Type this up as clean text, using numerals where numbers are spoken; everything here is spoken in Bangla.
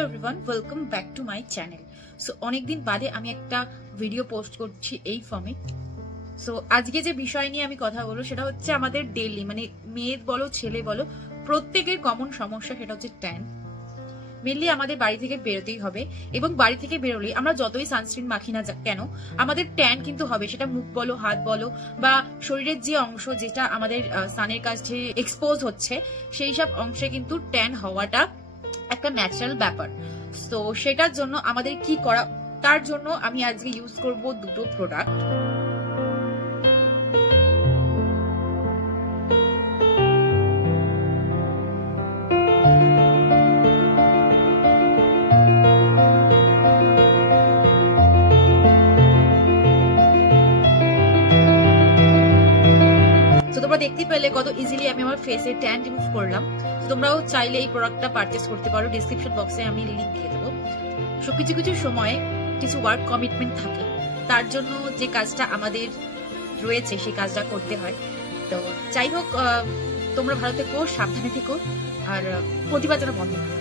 Hello everyone, welcome back to my channel. So অনেকদিন বাদে আমি একটা ভিডিও পোস্ট করছি এই ফর্মে। সো আজকে যে বিষয় নিয়ে আমি কথা বলবো সেটা হচ্ছে আমাদের ডেইলি, মানে মেয়ে বলো ছেলে বলো, প্রত্যেকের কমন সমস্যা, সেটা হচ্ছে ট্যান। মেনলি আমাদের বাড়ি থেকে বেরোতেই হবে, এবং বাড়ি থেকে বেরোলে আমরা যতই সানস্ক্রিন মাখি না কেন আমাদের ট্যান কিন্তু হবে। সেটা মুখ বলো, হাত বলো, বা শরীরের যে অংশ যেটা আমাদের সানের কাছে এক্সপোজ হচ্ছে সেই সব অংশে কিন্তু ট্যান হওয়াটা একটা ন্যাচারাল ব্যাপার। তো সেটার জন্য আমাদের কি করা, তার জন্য আমি আজকে ইউজ করব দুটো প্রোডাক্ট। তোমরা দেখতে পেলে কত ইজিলি আমি আমার ফেসে ট্যান রিমুভ করলাম। তোমরাও চাইলে এই প্রোডাক্টটা পারচেস করতে পারো, ডেসক্রিপশন বক্সে আমি লিংক দিয়ে দেবো। সো কিছু কিছু সময়ে কিছু ওয়ার্ক কমিটমেন্ট থাকে, তার জন্য যে কাজটা আমাদের রয়েছে সেই কাজটা করতে হয়। তো যাই হোক, তোমরা ভালো থেকো, সাবধানে থেকো, আর প্রতিবাদ যেন বন্ধ করো।